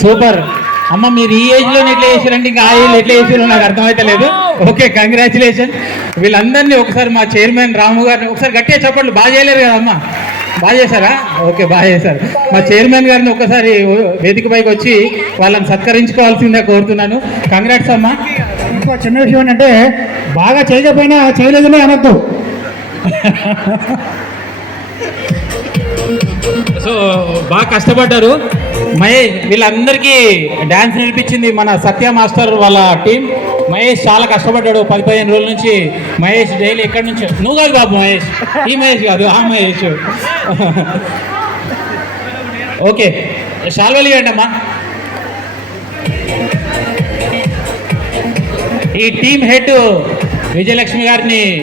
Super అమ్మ. మీరు ఈ ఏజ్లో ఎట్లా చేశారంటే ఇంకా ఆ ఏజ్ ఎట్లా చేసారో నాకు అర్థమైతే లేదు. Okay, congratulation. వీళ్ళందరినీ ఒకసారి మా చైర్మన్ రాము గారిని ఒకసారి గట్టిగా చెప్పండి. బాగా చేయలేరు కదా అమ్మ? బాగా చేశారా? ఓకే, బాగా చేశారు. మా చైర్మన్ గారిని ఒకసారి వేదిక పైకి వచ్చి వాళ్ళని సత్కరించుకోవాల్సిందే కోరుతున్నాను. కంగ్రాట్స్ అమ్మ. ఇంకో చిన్న విషయం ఏంటంటే బాగా చేయకపోయినా చేయలేదనే అనొద్దు. సో బాగా కష్టపడ్డారు. మహేష్ వీళ్ళందరికీ డ్యాన్స్ నేర్పించింది మన సత్య మాస్టర్ వాళ్ళ టీం. మహేష్ చాలా కష్టపడ్డాడు 15 రోజుల నుంచి. మహేష్ డైలీ ఎక్కడి నుంచి, నువ్వు కాదు బాబు మహేష్, ఈ మహేష్ కాదు ఆ మహేష్. ఓకే, శాల్వలు ఇవ్వండి అమ్మా. ఈ టీం హెడ్ విజయలక్ష్మి గారిని